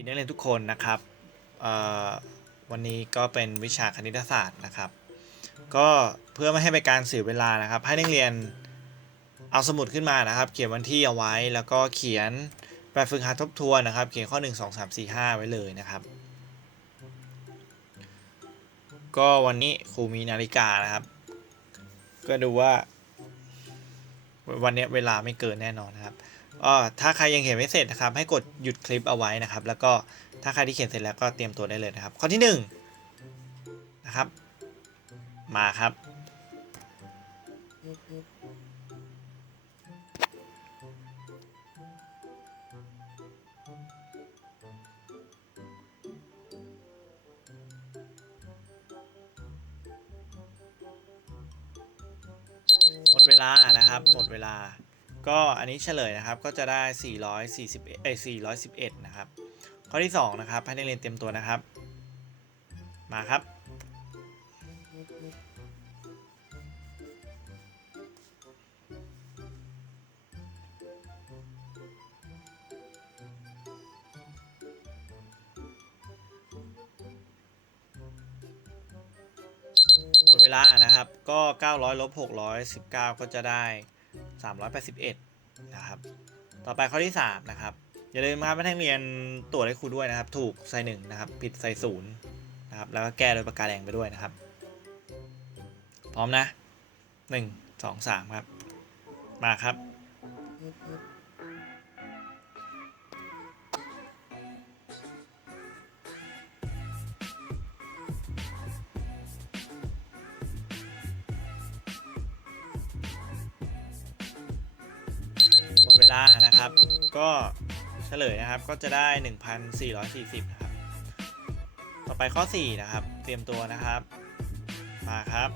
ดีนักเรียนทุกคนนะครับวันนี้ก็เป็นวิชาคณิตศาสตร์นะครับ ก็เพื่อไม่ให้เป็นการเสียเวลานะครับ ให้นักเรียนเอาสมุดขึ้นมานะครับ เขียนวันที่เอาไว้แล้วก็เขียนแบบฝึกหัดทบทวนนะครับ เขียนข้อ 1 2 3 4 5 ไว้เลยนะครับ ก็วันนี้ครูมีนาฬิกานะครับ ก็ดูว่า วันนี้เวลาไม่เกินแน่นอนนะครับ ก็ถ้าใครยังเขียนไม่เสร็จนะครับ ให้กดหยุดคลิปเอาไว้นะครับ แล้วก็ถ้าใครที่เขียนเสร็จแล้วก็เตรียมตัวได้เลยนะครับ ข้อที่หนึ่งนะครับ มาครับ หมดเวลานะครับ หมดเวลา ก็อันนี้เฉลยนะครับก็จะได้ 441เอ้ย411 นะครับ ข้อที่ 2 นะครับให้นักเรียนเตรียมตัวนะครับ มาครับ หมดเวลานะครับก็ 900ลบ619 ก็จะได้ 381นะครับต่อไปข้อที่ 3 นะครับ อย่าลืมครับนักเรียนตรวจให้ครูด้วยนะครับ ถูกใส่หนึ่งนะครับ ผิดใส่ศูนย์นะครับแล้วก็แก้โดยปากกาแดงไปด้วยนะครับ พร้อมนะ 1 2 3 ครับ มาครับานะครับ ก็เฉลยนะครับก็จะได้ 1,440นะครับ ต่อไปข้อ 4 นะครับ เตรียมตัวนะครับ มาครับ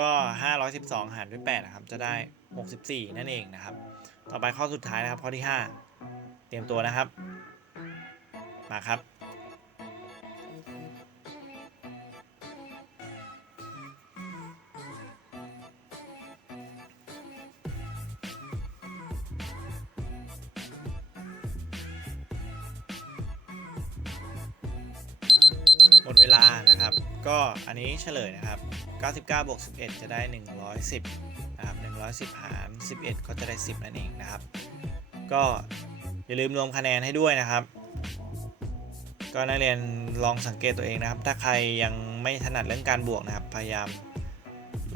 ก็ 512 หารด้วย8นะครับ จะได้ 64 นั่นเองนะครับ ต่อไปข้อสุดท้ายนะครับ ข้อที่ 5 เตรียมตัวนะครับ มาครับ ก็อันนี้เฉลยนะครับ 99 บวก 11 จะได้ 110 นะครับ 110 หาร 11 ก็จะได้ 10 นั่นเองนะครับ ก็อย่าลืมรวมคะแนนให้ด้วยนะครับ ก็นักเรียนลองสังเกตตัวเองนะครับ ถ้าใครยังไม่ถนัดเรื่องการบวกนะครับ พยายาม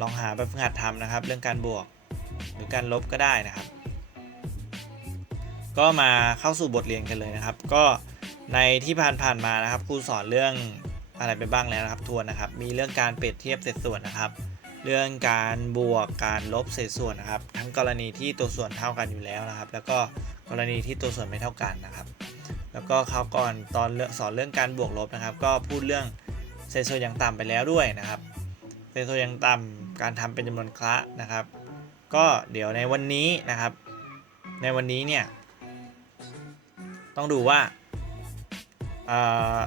ลองหาแบบฝึกหัดทำนะครับ เรื่องการบวกหรือการลบก็ได้นะครับ ก็มาเข้าสู่บทเรียนกันเลยนะครับ ก็ในที่ผ่านๆมานะครับครูสอนเรื่อง อะไรไปบ้างแล้วนะครับทวนนะครับ มีเรื่องการเปรียบเทียบเศษส่วนนะครับ เรื่องการบวกการลบเศษส่วนนะครับ ทั้งกรณีที่ตัวส่วนเท่ากันอยู่แล้วนะครับ แล้วก็กรณีที่ตัวส่วนไม่เท่ากันนะครับ แล้วก็คราวก่อนตอนสอนเรื่องการบวกลบนะครับ ก็พูดเรื่องเศษส่วนอย่างต่ำไปแล้วด้วยนะครับเศษส่วนอย่างต่ำการทำเป็นจำนวนคละนะครับ ก็เดี๋ยวในวันนี้นะครับ ในวันนี้เนี่ยต้องดูว่าอ่อ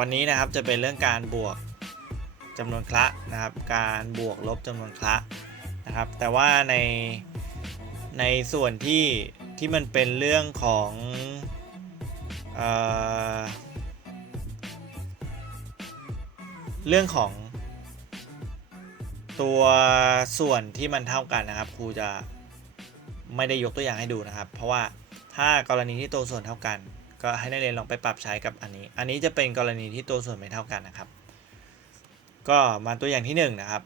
วันนี้นะครับจะเป็นเรื่องการบวกจำนวนคละนะครับ การบวกลบจำนวนคละนะครับ แต่ว่าในในส่วนที่ที่มันเป็นเรื่องของเออเรื่องของตัวส่วนที่มันเท่ากันนะครับครูจะไม่ได้ยกตัวอย่างให้ดูนะครับ เพราะว่าถ้ากรณีที่ตัวส่วนเท่ากัน ก็ให้นักเรียนลองไปปรับใช้กับอันนี้ อันนี้จะเป็นกรณีที่ตัวส่วนไม่เท่ากันนะครับ ก็มาตัวอย่างที่1นงนะครับ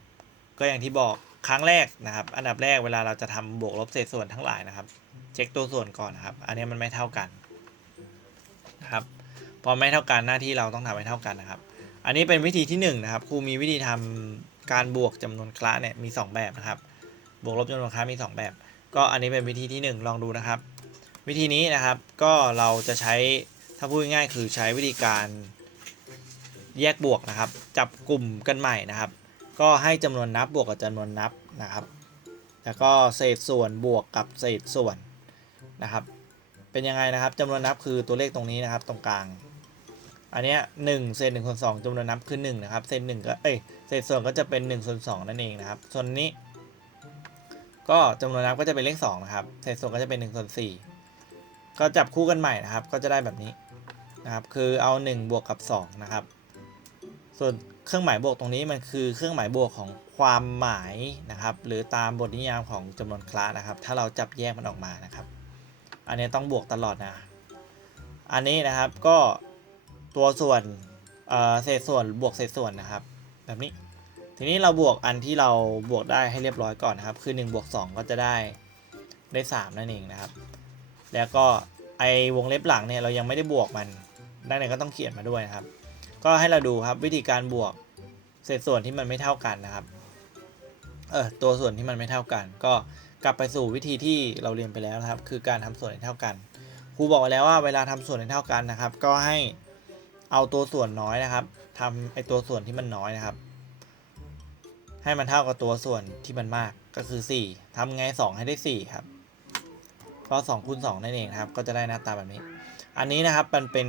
ก็อย่างที่บอกครั้งแรกนะครับ อันดับแรกเวลาเราจะทำบวกลบเศษส่วนทั้งหลายนะครับ เช็คตัวส่วนก่อนนะครับ อันนี้มันไม่เท่ากันนะครับ พอไม่เท่ากันหน้าที่เราต้องทำให้เท่ากันนะครับ อันนี้เป็นวิธีที่1นงนะครับครูมีวิธีทำการบวกจำนวนคละเนี่ยมี 2 แบบนะครับ บวกลบจำนวนคละมี 2 แบบ ก็อันนี้เป็นวิธีที่ 1 ลองดูนะครับ วิธีนี้นะครับก็เราจะใช้ถ้าพูดง่ายคือใช้วิธีการแยกบวกนะครับ จับกลุ่มกันใหม่นะครับ ก็ให้จำนวนนับบวกกับจำนวนนับนะครับ แล้วก็เศษส่วนบวกกับเศษส่วนนะครับ เป็นยังไงนะครับจำนวนนับคือตัวเลขตรงนี้นะครับตรงกลาง อันเนี้ยหนึ่งเศษหนึ่งส่วนสองจำนวนนับคือหนึ่งนะครับเศษหนึ่งก็เอ้ยเศษส่วนก็จะเป็นหนึ่งส่วนสองนั่นเองนะครับ ส่วนนี้ ก็จำนวนนับก็จะเป็นเลขสองนะครับ เศษส่วนก็จะเป็นหนึ่งส่วนสี่ ก็จับคู่กันใหม่นะครับ ก็จะได้แบบนี้นะครับ คือเอาหนึ่งบวกกับสองนะครับ ส่วนเครื่องหมายบวกตรงนี้มันคือเครื่องหมายบวกของความหมายนะครับ หรือตามบทนิยามของจำนวนคลาสนะครับ ถ้าเราจับแยกมันออกมานะครับ อันนี้ต้องบวกตลอดนะ อันนี้นะครับก็ตัวส่วนเออเศษส่วนบวกเศษส่วนนะครับ แบบนี้ ทีนี้เราบวกอันที่เราบวกได้ให้เรียบร้อยก่อนนะครับ คือ1บวก2ก็จะได้ได้ 3 นั่นเองนะครับ แล้วก็ไอวงเล็บหลังเนี่ยเรายังไม่ได้บวกมันด้านในก็ต้องเขียนมาด้วยนะครับ ก็ให้เราดูครับวิธีการบวกเศษส่วนที่มันไม่เท่ากันนะครับ เออตัวส่วนที่มันไม่เท่ากัน ก็กลับไปสู่วิธีที่เราเรียนไปแล้วนะครับ คือการทำส่วนให้เท่ากันครูบอกแล้วว่าเวลาทำส่วนให้เท่ากันนะครับ ก็ให้เอาตัวส่วนน้อยนะครับทำไอตัวส่วนที่มันน้อยนะครับ ให้มันเท่ากับตัวส่วนที่มันมากก็คือ 4ทำไง 2 ให้ได้ 4 ครับ ก็2คูณ2นั่นเองครับ ก็จะได้หน้าตาแบบนี้ อันนี้นะครับมันเป็น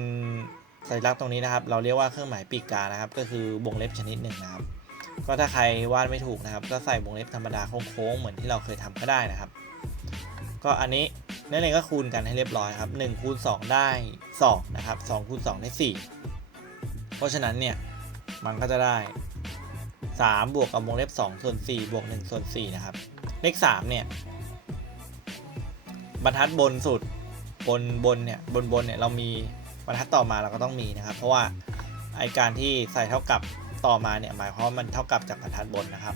สัญลักษณ์ตรงนี้นะครับ เราเรียกว่าเครื่องหมายปีกกานะครับ ก็คือวงเล็บชนิดหนึ่งนะครับ ก็ถ้าใครวาดไม่ถูกนะครับ ก็ใส่วงเล็บธรรมดาโค้งๆเหมือนที่เราเคยทำก็ได้นะครับ ก็อันนี้นั่นเองก็คูณกันให้เรียบร้อยครับ1คูณ2ได้2นะครับ2คูณ2ได้4 เพราะฉะนั้นเนี่ยมันก็จะได้ 3 บวกกับวงเล็บ2ส่วน4บวก1ส่วน4นะครับเลข3เนี่ย บรรทัดบนสุดบนบนเนี่ยบนบนเนี่ยเรามีบรรทัดต่อมาเราก็ต้องมีนะครับ เพราะว่าไอการที่ใส่เท่ากับต่อมาเนี่ยหมายความว่ามันเท่ากับจากบรรทัดบนนะครับ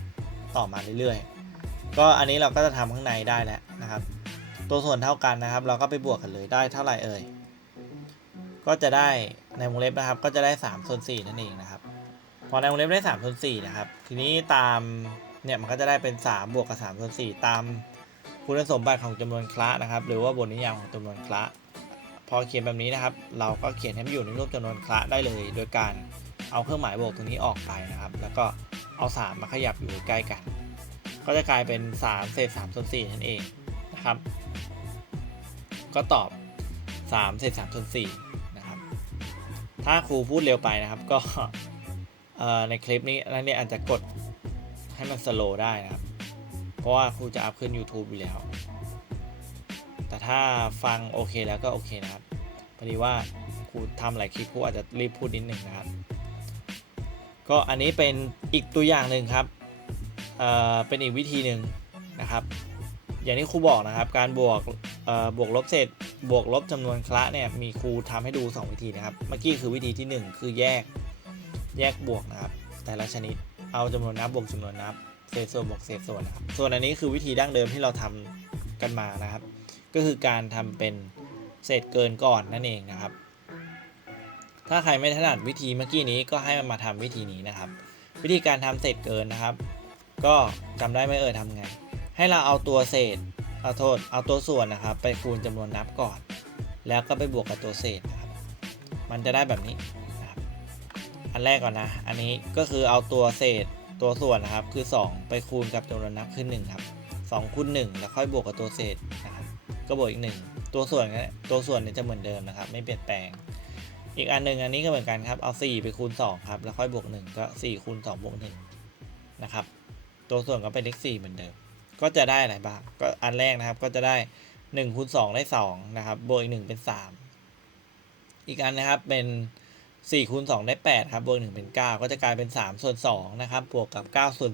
ต่อมาเรื่อยๆ ก็อันนี้เราก็จะทำข้างในได้แล้วนะครับ ตัวส่วนเท่ากันนะครับ เราก็ไปบวกกันเลยได้เท่าไหร่เอ่ยก็จะได้ในวงเล็บนะครับ ก็จะได้3ส่วน4นั่นเองนะครับ พอในวงเล็บได้3ส่วน4นะครับ ทีนี้ตามเนี่ยมันก็จะได้เป็น 3 บวกกับ3ส่วน4ตาม คุณสมบัติของจำนวนคละนะครับ หรือว่าบทนิยามของจำนวนคละ พอเขียนแบบนี้นะครับ เราก็เขียนให้มันอยู่ในรูปจำนวนคละได้เลย โดยการเอาเครื่องหมายบวกตรงนี้ออกไปนะครับ แล้วก็เอา 3 มาขยับอยู่ใกล้กัน ก็จะกลายเป็น 3 เศษ3ส่วน4นั่นเองนะครับ ก็ตอบ 3 เศษ3ส่วน4นะครับ ถ้าครูพูดเร็วไปนะครับ ก็ในคลิปนี้นักเรียนอาจจะกดให้มันสโลว์ได้นะครับ ราะว่าครูจะอัพขึ้น YouTube อยู่แล้ว แต่ถ้าฟังโอเคแล้วก็โอเคนะครับพอดีว่าครูทำหลายคลิปครูอาจจะรีบพูดนิดหนึ่งนะครับ ก็อันนี้เป็นอีกตัวอย่างหนึ่งครับเอ่อเป็นอีกวิธีหนึ่งนะครับ อย่างที่ครูบอกนะครับ การบวกเอ่อบวกลบเศษบวกลบจำนวนคละเนี่ยมีครูทำให้ดู 2 วิธีนะครับ เมื่อกี้คือวิธีที่ 1 คือแยกแยกบวกนะครับ แต่ละชนิดเอาจำนวนนับบวกจำนวนนับ เศษส่วนบวกเศษส่วนนะครับส่วนอันนี้คือวิธีดั้งเดิมที่เราทำกันมานะครับ ก็คือการทำเป็นเศษเกินก่อนนั่นเองนะครับ ถ้าใครไม่ถนัดวิธีเมื่อกี้นี้ก็ให้มันมาทำวิธีนี้นะครับ วิธีการทำเศษเกินนะครับ ก็จำได้ไหมเอ่ยทำไง ให้เราเอาตัวเศษเอาโทษเอาตัวส่วนนะครับ ไปคูณจำนวนนับก่อน แล้วก็ไปบวกกับตัวเศษนะครับ มันจะได้แบบนี้นะครับอันแรกก่อนนะ อันนี้ก็คือเอาตัวเศษ ตัวส่วนนะครับคือ 2 ไปคูณกับจำนวนนับคือ1ครับ2คูณ1แล้วค่อยบวกกับตัวเศษนะครับก็บวกอีก 1 ตัวส่วนเนี่ยตัวส่วนเนี่ยจะเหมือนเดิมนะครับ ไม่เปลี่ยนแปลง อีกอันหนึ่งอันนี้ก็เหมือนกันครับเอา 4 ไปคูณ2ครับแล้วค่อยบวก 1 ก็ 4คูณ2บวก1นะครับตัวส่วนก็เป็นเลข4เหมือนเดิม ก็จะได้อะไรบ้างก็อันแรกนะครับก็จะได้1คูณ2ได้2นะครับบวกอีก1เป็น 3 อีกอันนะครับเป็น 4คูณ2ได้8ครับบวก1เป็น9ก็จะกลายเป็น3ส่วน2นะครับบวกกับ9ส่วน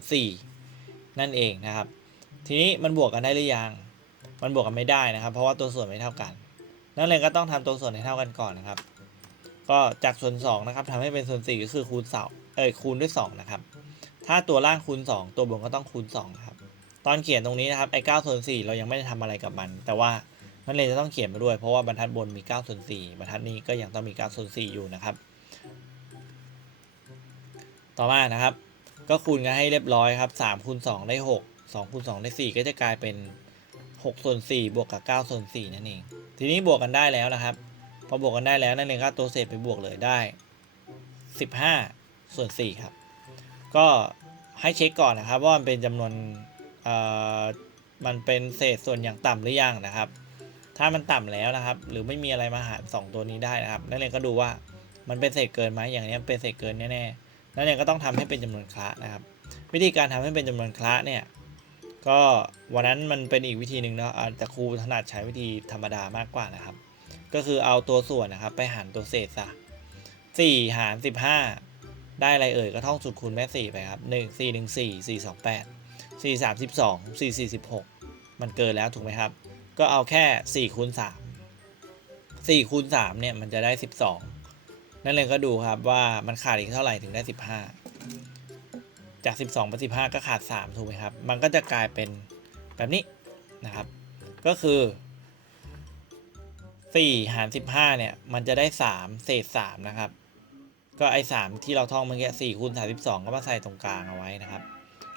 4นั่นเองนะครับ ทีนี้มันบวกกันได้หรือยัง มันบวกกันไม่ได้นะครับ เพราะว่าตัวส่วนไม่เท่ากัน นั่นเลยก็ต้องทำตัวส่วนให้เท่ากันก่อนนะครับ ก็จากส่วน2นะครับทำให้เป็นส่วน4ก็คือคูณเสาเอ้ยคูณด้วย2นะครับ ถ้าตัวล่างคูณ2ตัวบนก็ต้องคูณ2นะครับ ตอนเขียนตรงนี้นะครับไอ้9ส่วน4เรายังไม่ได้ทำอะไรกับมัน แต่ว่านักเรียจะต้องเขียนมาด้วยเพราะว่าบรรทัดบนมี9ส่วน4บรรทัดนี้ก็ยังต้องมี9ส่วน4อยู่นะครับ ต่อมานะครับ ก็คูณกันให้เรียบร้อยครับ3คูณ2ได้ 6 2คูณ2ได้ 4 ก็จะกลายเป็น6ส่วน4บวกกับ9ส่วน4นั่นเอง ทีนี้บวกกันได้แล้วนะครับ พอบวกกันได้แล้วนั่นเองก็ตัวเศษไปบวกเลยได้ 15ส่วน4ครับ ก็ให้เช็คก่อนนะครับ ว่ามันเป็นจำนวนมันเป็นเศษส่วนอย่างต่ำหรือยังนะครับ ถ้ามันต่ำแล้วนะครับ หรือไม่มีอะไรมาหารสองตัวนี้ได้นะครับ นักเรียนก็ดูว่ามันเป็นเศษเกินไหมอย่างนี้เป็นเศษเกินแน่ๆ นักเรียก็ต้องทำให้เป็นจำนวนคละนะครับ วิธีการทำให้เป็นจำนวนคละเนี่ยก็วันนั้นมันเป็นอีกวิธีหนึ่งเนาะแต่ครูถนัดใช้วิธีธรรมดามากกว่านะครับ ก็คือเอาตัวส่วนนะครับ ไปหารตัวเศษซะสี่หารสิบห้าได้อะไรเอ่ยก็ท่องสูตรคูณแม่สี่ไปครับหนึ่งสี่หนึ่งสี่สี่สองแปดสี่สามสิบสองสี่สี่สิบหกมันเกินแล้วถูกไหมครับ ก็เอาแค่สี่คูณสามสี่คูณสามเนี่ยมันจะได้สิบสอง นั่นเลยก็ดูครับว่ามันขาดอีกเท่าไหร่ถึงได้สิบห้าจากสิบสองเป็นสิบห้าก็ขาดสามถูกไหมครับ มันก็จะกลายเป็นแบบนี้นะครับ ก็คือ 4 หาร 15 เนี่ย มันจะได้ 3 เศษ 3 นะครับ ก็ไอ้ 3 ที่เราท่องเมื่อกี้4คูณ32 ก็มาใส่ตรงกลางเอาไว้นะครับ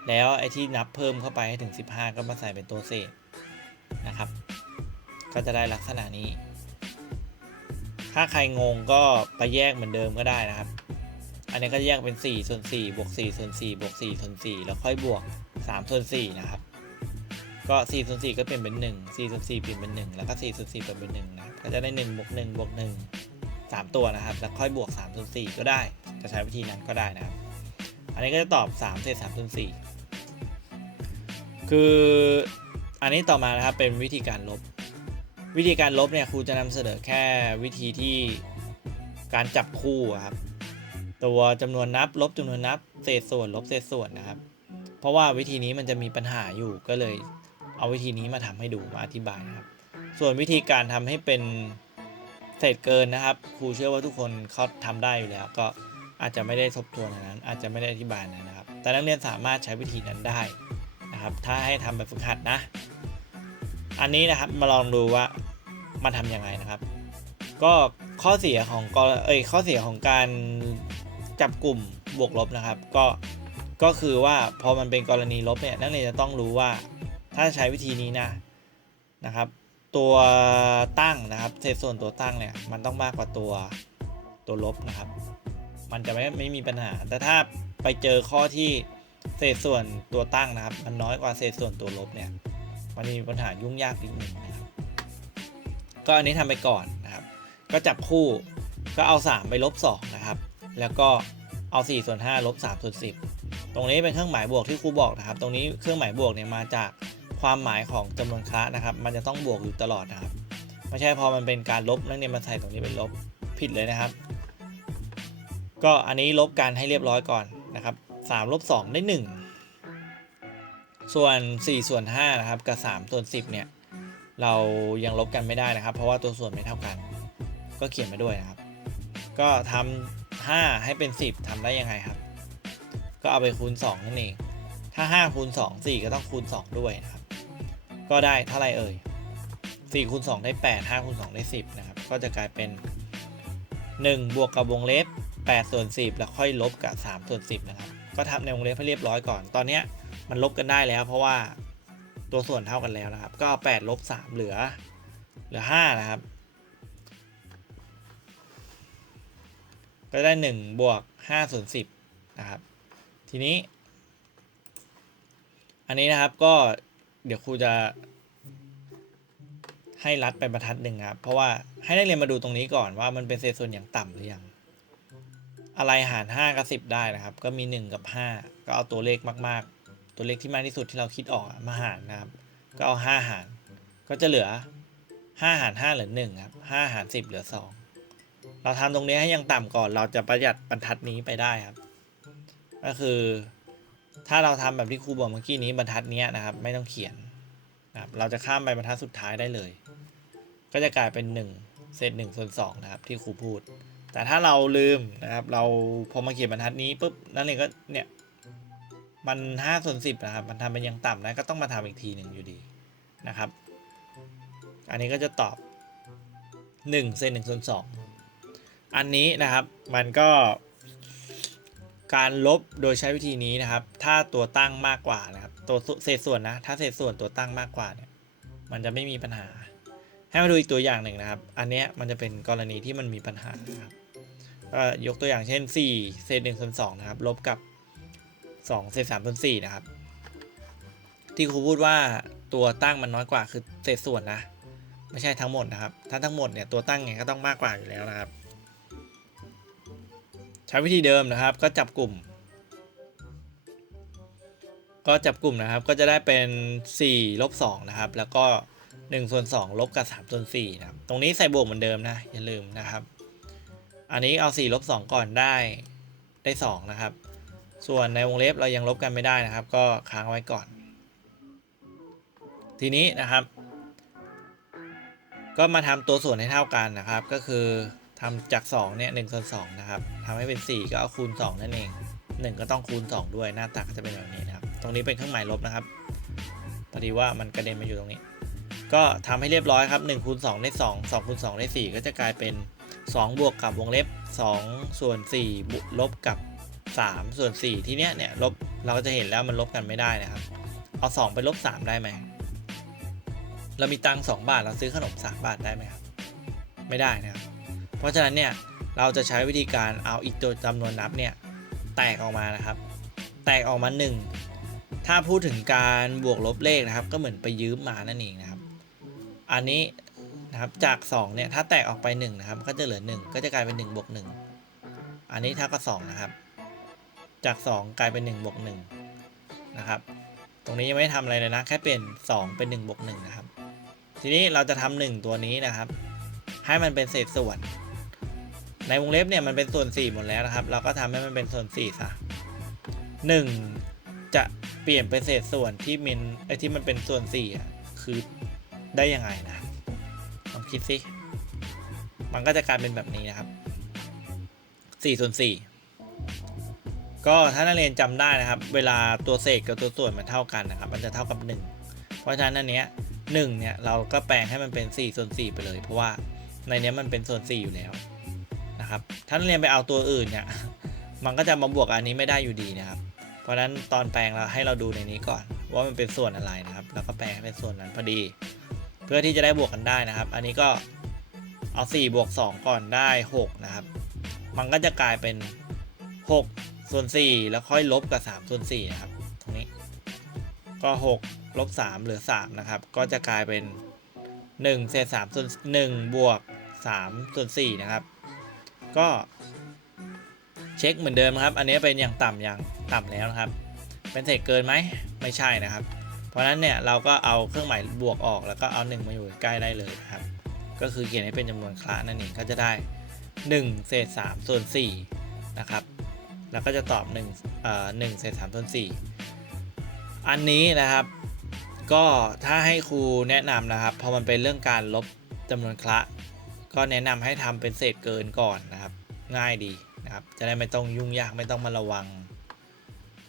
แล้วไอ้ที่นับเพิ่มเข้าไปให้ถึง 15 ก็มาใส่เป็นตัวเศษนะครับ ก็จะได้ลักษณะนี้ ถ้าใครงงก็ไปแยกเหมือนเดิมก็ได้นะครับ อันนี้ก็แยกเป็น4ส่วน4บวก4ส่วน4บวก4ส่วน4แล้วค่อยบวก3ส่วน4นะครับ ก็4ส่วน4ก็เปลี่ยนเป็น1 4ส่วน4เปลี่ยนเป็น1แล้วก็4ส่วน4เปลี่ยนเป็น1นะก็จะได้1บวก1บวก1 3 ตัวนะครับ แล้วค่อยบวก3ส่วน4ก็ได้ จะใช้วิธีนั้นก็ได้นะครับ อันนี้ก็จะตอบ3เศษ3ส่วน4คืออันนี้ต่อมานะครับเป็นวิธีการลบ วิธีการลบเนี่ยครูจะนำเสนอแค่วิธีที่การจับคู่ครับ ตัวจำนวนนับ ลบจำนวนนับ เศษส่วน ลบเศษส่วนนะครับ เพราะว่าวิธีนี้มันจะมีปัญหาอยู่ก็เลยเอาวิธีนี้มาทำให้ดูมาอธิบายนะครับ ส่วนวิธีการทำให้เป็นเศษเกินนะครับ ครูเชื่อว่าทุกคนเขาทำได้อยู่แล้ว ก็อาจจะไม่ได้ทบทวนนนั้น อาจจะไม่ได้อธิบายนนั้นนะครับ แต่นักเรียนสามารถใช้วิธีนั้นได้นะครับ ถ้าให้ทำแบบฝึกหัดนะ อันนี้นะครับมาลองดูว่ามันทำยังไงนะครับ ก็ข้อเสียของกรเอ้ยข้อเสียของการจับกลุ่มบวกลบนะครับ ก็ก็คือว่าพอมันเป็นกรณีลบเนี่ยนักเรียนจะต้องรู้ว่าถ้าใช้วิธีนี้นะนะครับ ตัวตั้งนะครับเศษส่วนตัวตั้งเนี่ยมันต้องมากกว่าตัวตัวลบนะครับ มันจะไม่ไม่มีปัญหา แต่ถ้าไปเจอข้อที่เศษส่วนตัวตั้งนะครับ มันน้อยกว่าเศษส่วนตัวลบเนี่ย มันมีปัญหายุ่งยากนิดหนึ่งนะครับก็อันนี้ทำไปก่อนนะครับ ก็จับคู่ก็เอา 3 ไปลบ2นะครับ แล้วก็เอา4ส่วน5ลบ3ส่วน10 ตรงนี้เป็นเครื่องหมายบวกที่ครูบอกนะครับ ตรงนี้เครื่องหมายบวกเนี่ยมาจากความหมายของจำนวนคละนะครับ มันจะต้องบวกอยู่ตลอดนะครับ ไม่ใช่พอมันเป็นการลบนักเรียนมาใส่ตรงนี้เป็นลบผิดเลยนะครับ ก็อันนี้ลบกันให้เรียบร้อยก่อนนะครับ3ลบ2ได้ 1 ส่วน 4 ส่วน5นะครับกับ 3 ส่วน 10เนี่ยเรายังลบกันไม่ได้นะครับ เพราะว่าตัวส่วนไม่เท่ากัน ก็เขียนมาด้วยนะครับ ก็ทำ5ให้เป็น 10ทำได้ยังไงครับ ก็เอาไปคูณ2นั่นเองถ้า 5 คูณ 2 4 ก็ต้องคูณ 2 ด้วยนะครับ ก็ได้เท่าไรเอ่ย4คูณ2ได้ 8 5คูณ2ได้ 10 นะครับ ก็จะกลายเป็น 1 บวกกับวงเล็บ8ส่วน10 แล้วค่อยลบกับ3ส่วน10 นะครับ ก็ทำในวงเล็บให้เรียบร้อยก่อน ตอนเนี้ย มันลบกันได้แล้ว เพราะว่าตัวส่วนเท่ากันแล้วนะครับ ก็แปดลบสามเหลือเหลือห้านะครับ ก็ได้หนึ่งบวกห้าส่วนสิบนะครับ ทีนี้ อันนี้นะครับก็เดี๋ยวครูจะให้รัดไปบรรทัดหนึ่งครับ เพราะว่าให้นักเรียนมาดูตรงนี้ก่อนว่ามันเป็นเศษส่วนอย่างต่ำหรือยัง อะไรหาร 5 กับ 10 ได้นะครับ ก็มี 1 กับ 5 ก็เอาตัวเลขมาก ตัวเลขที่มากที่สุดที่เราคิดออกอะมาหารนะครับ ก็เอา5หาร ก็จะเหลือ5หาร5เหลือ1ครับ5หาร10เหลือ2เราทำตรงนี้ให้ยังต่ำก่อน เราจะประหยัดบรรทัดนี้ไปได้ครับ ก็คือถ้าเราทำแบบที่ครูบอกเมื่อกี้นี้บรรทัดเนี้ยนะครับ ไม่ต้องเขียนนะครับเราจะข้ามไปบรรทัดสุดท้ายได้เลย ก็จะกลายเป็น1เศษ1ส่วน2นะครับที่ครูพูด แต่ถ้าเราลืมนะครับ เราพอมาเขียนบรรทัดนี้ปุ๊บนั่นเองก็เนี่ย มันห้าส่วนสิบนะครับ มันทำเป็นยังต่ำนะก็ต้องมาทำอีกทีหนึ่งอยู่ดีนะครับ อันนี้ก็จะตอบหนึ่งเศษหนึ่งส่วนสองอันนี้นะครับมันก็การลบโดยใช้วิธีนี้นะครับ ถ้าตัวตั้งมากกว่านะครับ ตัวเศษส่วนนะ ถ้าเศษส่วนตัวตั้งมากกว่าเนี่ย มันจะไม่มีปัญหา ให้มาดูอีกตัวอย่างหนึ่งนะครับ อันเนี้ยมันจะเป็นกรณีที่มันมีปัญหานะครับก็ยกตัวอย่างเช่น 4 เศษ1ส่วน2นะครับ ลบกับ 2เศษ3ส่วน4นะครับ ที่ครูพูดว่าตัวตั้งมันน้อยกว่าคือเศษส่วนนะ ไม่ใช่ทั้งหมดนะครับ ถ้าทั้งหมดเนี่ยตัวตั้งไงก็ต้องมากกว่าอยู่แล้วนะครับ ใช้วิธีเดิมนะครับ ก็จับกลุ่ม ก็จับกลุ่มนะครับ ก็จะได้เป็น4ลบ2นะครับ แล้วก็1ส่วน2ลบกับ3ส่วน4นะครับ ตรงนี้ใส่บวกเหมือนเดิมนะ อย่าลืมนะครับ อันนี้เอา4ลบ2ก่อนได้ได้ 2 นะครับ ส่วนในวงเล็บเรายังลบกันไม่ได้นะครับ ก็ค้างไว้ก่อน ทีนี้นะครับ ก็มาทำตัวส่วนให้เท่ากันนะครับ ก็คือทำจาก2เนี่ยหส่วน2นะครับทำให้เป็น 4 ก็เอาคูณ 2 นั่นเอง 1 ก็ต้องคูณ 2 ด้วยหน้าตาก็จะเป็นแบบนี้นะครับ ตรงนี้เป็นเครื่องหมายลบนะครับพอดีว่ามันกระเด็นมาอยู่ตรงนี้ ก็ทำให้เรียบร้อยครับ1คูณ2ได้ 2 2คูณ2ได้ 4 ก็จะกลายเป็น 2 บวกกับวงเล็บ 2 ส่วน4บุลบกับ 3 ส่วน 4 ที่เนี้ยเนี่ยลบเราก็จะเห็นแล้วมันลบกันไม่ได้นะครับ เอา 2 ไปลบ 3 ได้ไหม เรามีตังค์2บาทเราซื้อขนม 3 บาทได้ไหมครับ ไม่ได้นะครับ เพราะฉะนั้นเนี่ยเราจะใช้วิธีการเอาอีกตัวจำนวนนับเนี่ยแตกออกมานะครับ แตกออกมา 1 ถ้าพูดถึงการบวกลบเลขนะครับ ก็เหมือนไปยืมมานั่นเองนะครับ อันนี้นะครับจาก2เนี่ยถ้าแตกออกไป1นะครับก็จะเหลือ 1 ก็จะกลายเป็น1บวก1อันนี้เท่ากับ2นะครับ จาก 2 กลายเป็น 1 บวก1นะครับ ตรงนี้ยังไม่ทำอะไรเลยนะ แค่เปลี่ยน 2 เป็น1บวก1นะครับ ทีนี้เราจะทำ1ตัวนี้นะครับ ให้มันเป็นเศษส่วน ในวงเล็บเนี่ยมันเป็นส่วน 4 หมดแล้วนะครับ เราก็ทำให้มันเป็นส่วน4ซะ1จะเปลี่ยนเป็นเศษส่วนที่มันไอ้ที่มันเป็นส่วน4อะคือได้ยังไงนะลองคิดสิมันก็จะกลายเป็นแบบนี้นะครับ4ส่วน4 ก็ถ้านักเรียนจำได้นะครับ เวลาตัวเศษกับตัวส่วนมันเท่ากันนะครับ มันจะเท่ากับ 1 เพราะฉะนั้นอันเนี้ย1เนี่ยเราก็แปลงให้มันเป็น4ส่วน4ไปเลย เพราะว่าในเนี้ยมันเป็นส่วน 4 อยู่แล้วนะครับ ถ้านักเรียนไปเอาตัวอื่นเนี่ยมันก็จะมาบวกอันนี้ไม่ได้อยู่ดีนะครับ เพราะฉะนั้นตอนแปลงเราให้เราดูในนี้ก่อน ว่ามันเป็นส่วนอะไรนะครับ แล้วก็แปลงให้เป็นส่วนนั้นพอดี เพื่อที่จะได้บวกกันได้นะครับ อันนี้ก็เอา4บวก2ก่อนได้ 6 นะครับ มันก็จะกลายเป็น 6 ส่วน4แล้วค่อยลบกับ3ส่วน4นะครับ ตรงนี้ ก็6ลบ3เหลือ3นะครับ ก็จะกลายเป็น1เศษ3ส่วน1บวก3ส่วน4นะครับ ก็เช็คเหมือนเดิมครับ อันนี้เป็นอย่างต่ำอย่างต่ำแล้วนะครับ เป็นเศษเกินไหมไม่ใช่นะครับ เพราะฉะนั้นเนี่ยเราก็เอาเครื่องหมายบวกออกแล้วก็เอา 1 มาอยู่ใกล้ได้เลยนะครับ ก็คือเขียนให้เป็นจำนวนคลาสนั่นเองก็จะได้ 1 เศษ3ส่วน4นะครับ แล้วก็จะตอบ1เอ่อ1เศษ3ส่วน4อันนี้นะครับ ก็ถ้าให้ครูแนะนำนะครับพอมันเป็นเรื่องการลบจำนวนคละ ก็แนะนำให้ทำเป็นเศษเกินก่อนนะครับ ง่ายดีนะครับ จะได้ไม่ต้องยุ่งยากไม่ต้องมาระวัง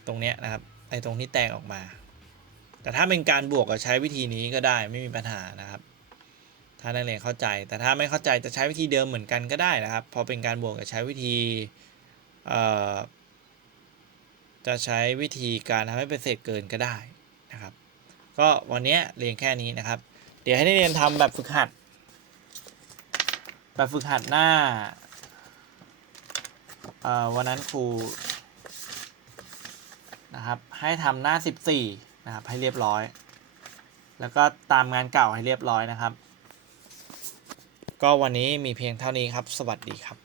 ตรงเนี้ยนะครับไอ้ตรงที่แตกออกมา แต่ถ้าเป็นการบวกก็ใช้วิธีนี้ก็ได้ไม่มีปัญหานะครับ ถ้านักเรียนเข้าใจ แต่ถ้าไม่เข้าใจจะใช้วิธีเดิมเหมือนกันก็ได้นะครับ พอเป็นการบวกก็ใช้วิธีเอ่อ จะใช้วิธีการทำให้เป็นเศษเกินก็ได้นะครับ ก็วันนี้เรียนแค่นี้นะครับ เดี๋ยวให้นักเรียนทำแบบฝึกหัด แบบฝึกหัดหน้าวันนั้นครูนะครับ ให้ทำหน้า 14 นะครับ ให้เรียบร้อย แล้วก็ตามงานเก่าให้เรียบร้อยนะครับ ก็วันนี้มีเพียงเท่านี้ครับ สวัสดีครับ